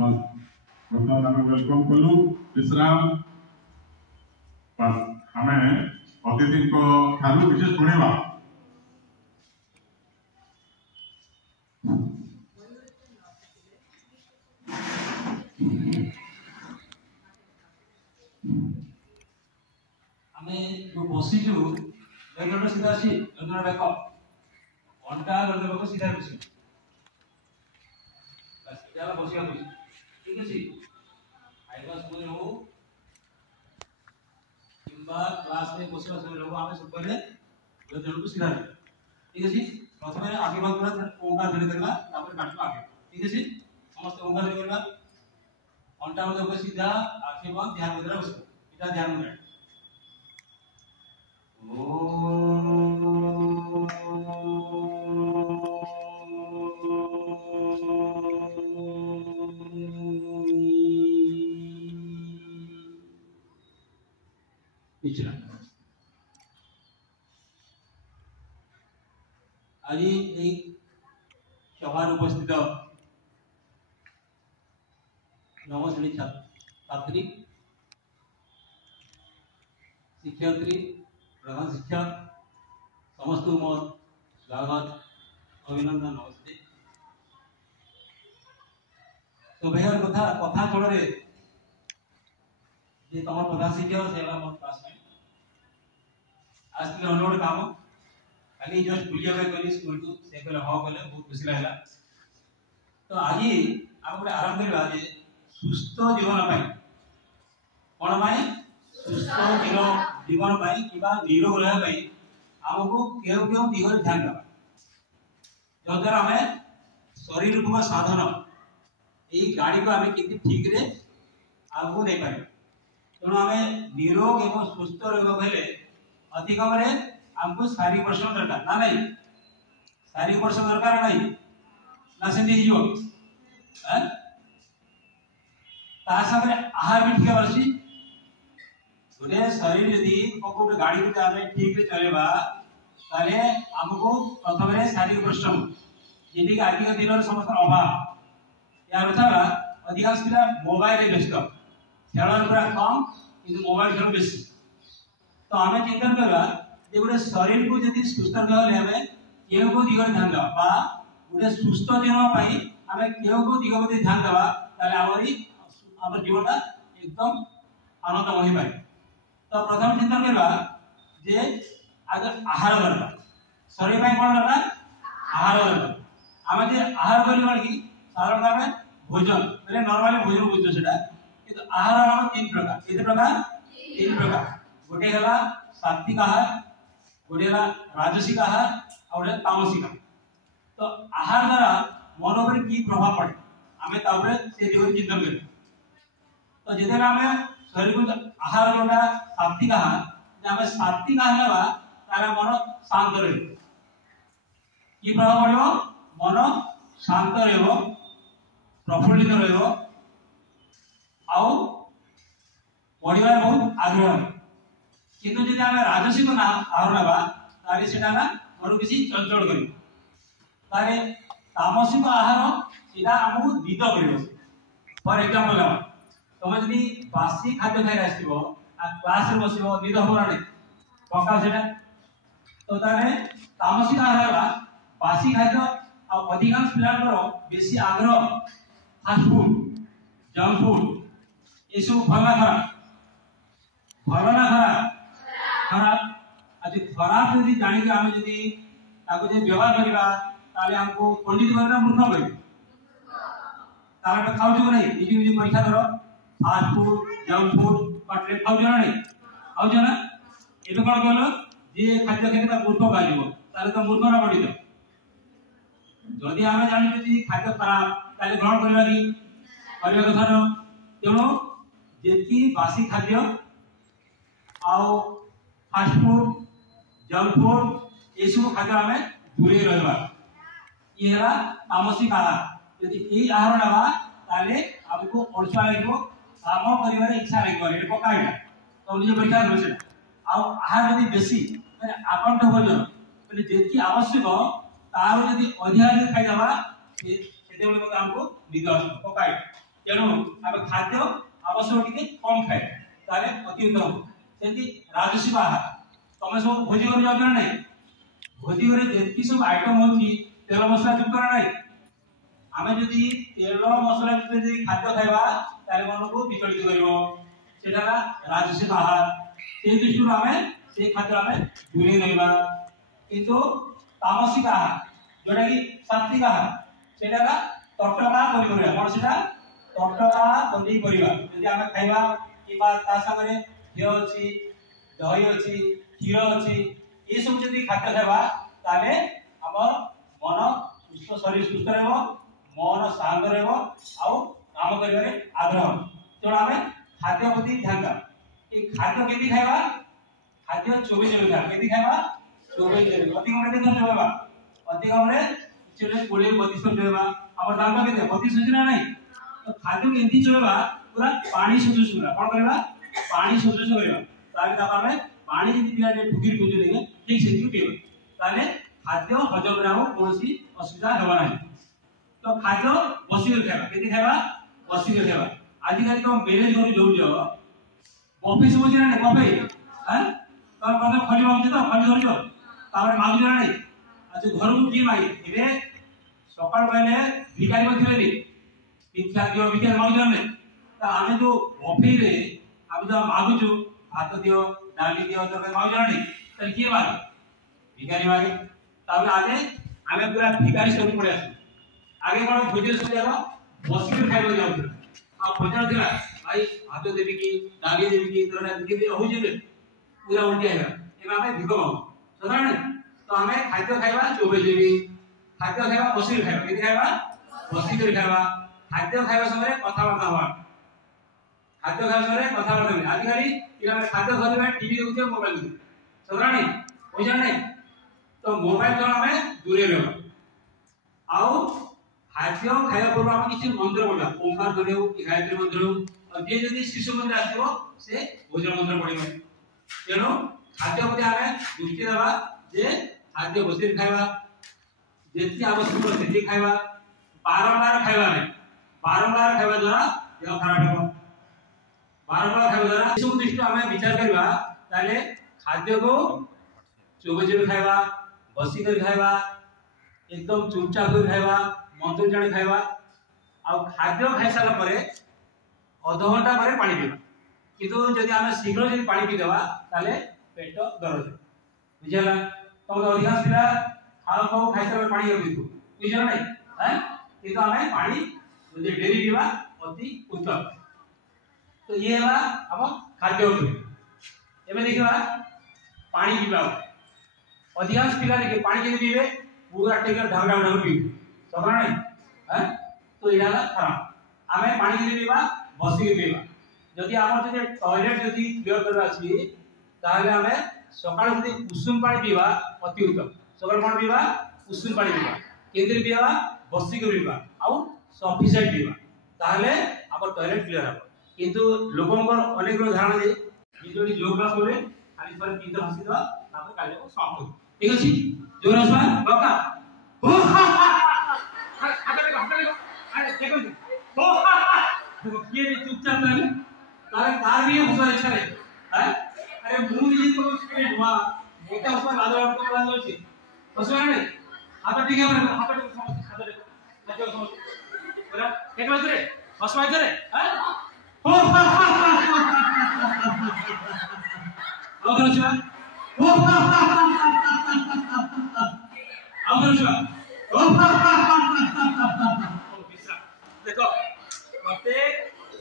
बस आम वेलकम कलु विश्राम बस आम अतिथि ठारू किसी शुणा जो बसीचु लेकिन सीधा सी लेकिन देख अंटा लोक सीधा बस बसिया ठीक अच्छे खाइबा समय हो कि क्लास में बसवा समय हो आम सब जन को सीधा ठीक अच्छे प्रथम आगे भाग ओंकार धरी देगा काटवा आगे ठीक अच्छे समस्त ओंकार धरी करवा अंटा लोक सीधा आखि बंद ध्यान मुद्रा बस इटा ध्यान मुद्रा आज सभा उपस्थित नवम श्रेणी छात्री शिक्षयित्री प्रधान शिक्षक समस्त मोर स्वागत अभिनंदन नमस्ते सौभाग्य कथा कथा चल तुम प्रधान शिक्षक से मोर क्लासमेट आज गोटे काम खाली जस्ट बुलिया गली स्कूल को से कहले हाँ कहले बहुत खुशी लगा तो आज आम गोटे आरंभ करवा सुस्थ जीवन कौन सुस्थ जीवन निरोग रहा आमको क्यों क्यों दिगरे ध्यान देवा जद्वारा आम शरीर रूप साधन यही गाड़ी को आम कि ठीक रे आगू नहीं पार तेणु आम निरोग एवं सुस्थ रहा अधिकम हमको शारीरिक परिश्रम दरकार ना नहीं शारीरिक परिश्रम दरकार नहीं ना से आहार भी ठीक अच्छी गोटे शरीर यदि गोटे गाड़ी को ठीक रे चलेबा ताले हमको प्रथम शारीरिक परिश्रम जी आजिक दिन समस्त अभाव यार द्वारा अधिकांश पिला मोबाइल व्यस्त खेल पूरा कम कि मोबाइल खेल बेसी तो आम चिंतन करवा गोटे शरीर को जब सुस्थ रहा क्यों को दिगरे ध्यान देवा गोटे सुस्थ जीवन आम क्यों को दिग प्रति ध्यान देवा आम जीवनटा एकदम आनंदमय पाए तो प्रथम चिंतन करवा जे आज आहार दरकार शरीर कौन दरकार आहार दरकार आम जो आहार कर साधारण आम भोजन पहले नॉर्मली भोजन बुझे कि आहार आम तीन प्रकार केते प्रकार तीन प्रकार गोटे है सात्विक आहार गोटे राजसिक आहार और गोटे तामसिक आहार तो आहार द्वारा मन पर की प्रभाव पड़े आम से चिंतन कर तो जिते आम शरीर को आहार जोटा सात्विक आहार आम सात्विक आहार लेवा तार मन शांत रहे कि प्रभाव पड़ो मन शांत रहो प्रफुल्लित रहो पढ़ा बहुत आग्रह किंतु जब आम राजसिक आहार ना ताले मन किसी चंचल कर तामसिक आहार सीधा आमको निद कर फॉर एग्जांपल तुम जब बासी खाद्य खाई आसो क्लास बस निद हम ना पक्का से तो तामसिक आहार है बासी खाद्य अधिकांश पिलांकर बेसी आग्रह फास्ट फूड जंक फूड ये सब भल ना खराब खराब आज खराब जब जानिक आम जब व्यवहार करवा हमको पंडित करना मूर्ख कह खाऊ कि नहीं निजी निजी परीक्षा कर fast food junk food cutlet खाऊ ना नहीं खाऊ ना ये कौन कहल जी खाद्य खाते मूर्ख कह तो मूर्ख ना पंडित जदि आम जानी खाद्य खराब ताले ग्रहण करवा कथा न तेणु जी बासी खाद्य आउ फास्ट फूड जंक फूड ये सब खाद्य आम दूरे रहा ये है तामसिक आहार यदि ये आहार ना ताले हमको अलसा लगे काम कर इच्छा लगे पक्का है तो निजे परीक्षा कर आहार यदि बेसी मैंने आकंठ भोजन जी आवश्यक तार यदि अधिक खाईदेवा से हमको निद पक्का है तेणु आम खाद्य आवश्यक टी कम खाए ताले अति उत्तम सेमती राजस्व आहार तुम सब भोजी कर जाओ ना नहीं भोजी घर जी सब आइटम होती तेल मसला युक्त ना नहीं आम जदि तेल मसला युक्त खाद्य खाइबा ताले मन को विचलित करिवो सेटा राजस्व आहार से दृष्टि आम से खाद्य आम दूरे रहिबा किंतु तामसिक आहार जोटा कि सात्विक आहार सेटा तटका करिबा कोन सेटा तटका बंदी करिबा यदि आम खाइबा किबा ता संगे घी अछि दही अछि क्षीर अछि ये सब यदि खाद्य खाइबा ताले हमर मन सुस्थ शरीर सुस्थ रहबो मन शांत रहबो आउ काम करिबारे आग्रह तेणु आम खाद्य प्रति ध्यान देबा ए खाद्य केति खाइबा खाद्य 24 खाइबा केति खाइबा 24 अति कम केति खाइबा अति कम रे चले 20 32 खाइबा हमर दाम केते 32 होछि ना नहीं तो खाद्य केति चोबा पूरा पानी सुजुस पूरा कोन करबा पानी सुजुस करबा ताले तामे पानी जदि पिला ने ढुकीर बुझ लेगे ठीक से पिबा ताले खाद्य हजम राहो कोनसी असुविधा हेबा नहीं तो खाद्य बसी कर खाइबा केति खाइबा बसी कर खाइबा आजि काली तो मैनेज करू जाउ जाओ ऑफिस हो ना नहीं बफे हैं तो मतलब खली मागुछ तो खली धरजो तापर मागुछ ना नहीं आज घर को की मागे एबे सकाळ पहले भिखारी बथिले नी भिक्षा दियो भिखारी मागुछ ना तो आमे जो बफे रे आमे जो मागुछ भात दियो डाली दियो तो मागुछ ना नहीं तो की मागे भिखारी मागे तापर आगे आमे पूरा भिखारी सब पड़े आगे कोन भोजन सब जानो बसी के खाइबो जाउ आ भोजन दिला भाई भात देबी की डाली देबी की तोरा देबी हो जेबे पूरा उल्टी आएगा एबा हमें भिको सदाने तो हमें खाद्य खाइबा 24 जेबी खाद्य खाइबा बसी के खाइबा केति खाइबा बसी के खाइबा खाद्य खाइबा समय कथा वार्ता हुआ खाद्य खाइबा समय कथा वार्ता नहीं आदि खाली कि हमें खाद्य खाइबा टीवी देखुते मोबाइल देखुते सदाने हो जाने तो मोबाइल तो हमें दूरे रहबा आउ खाद्य खाइबा पूर्व हम किछि मंत्र बोला ओंकार धरे हो गायत्री मंत्र हो और जे जदी शिशु मंत्र आसीबो से भोजन मंत्र पढिबो तेनो खाद्य प्रति आमे दृष्टि देबा जे खाद्य बसी खाइबा जेति आवश्यक सेति खाइबा बारंबार खाइबा नै बारंबार खाइबा द्वारा देह खराब हो बारंबार खाइबा द्वारा शिशु दृष्टि आमे विचार करबा ताले खाद्य को चोबजे खाइबा बसी कर खाइबा एकदम चुपचाप कर खाइबा मंत्र जाने खाइबा आ खाद्य खाइ साला परे आधा घंटा परे पानी पीबा किंतु जदि आमे शीघ्र जदि पानी पी देबा ताले पेट दरज बुझला तो अधिकांश पिला खाओ खाओ खाइ साला पानी पीथु बुझला नै हैं किंतु आमे पानी जदि डेरी पीबा अति उत्तम तो ये हला हम खाद्य उपयोग एबे देखिबा पानी पीबा अधिकांश पिला देखि पानी जदि पीबे पूरा टेकर ढाग ढाग पीबे सदा नै हैं तो इडाला खराब आमे पानी जदि पीबा बसी के पीबा जदि हमर जदि टॉयलेट जदि क्लियर करबा अछि ताले हमें सकाळ जदि उषुम पानी पीबा अति उत्तम सकाळ कोन पीबा उषुम पानी पीबा केंद्र पीबा बसी के पीबा आ सफिशिएंट पीबा ताले हमर टॉयलेट क्लियर हो किंतु लोगोंकर अनेक धारणा जे बिजोडी योग क्लास बोले खाली पर तीन हंसी दवा तापर काले को समाप्त हो ठीक अछि जोर से बका अरे देखो देखो ये भी चुपचाप रहे तारे कार भी हंसवा इच्छा है अरे मुंह जी तो स्ट्रेट हुआ मोटा उसमें लादवा को बोला लो छी हंसवा नहीं हाथ ठीक है हाथ देखो पूरा एक बार रे हंसवा इधर है आओ करो छुआ आओ करो छुआ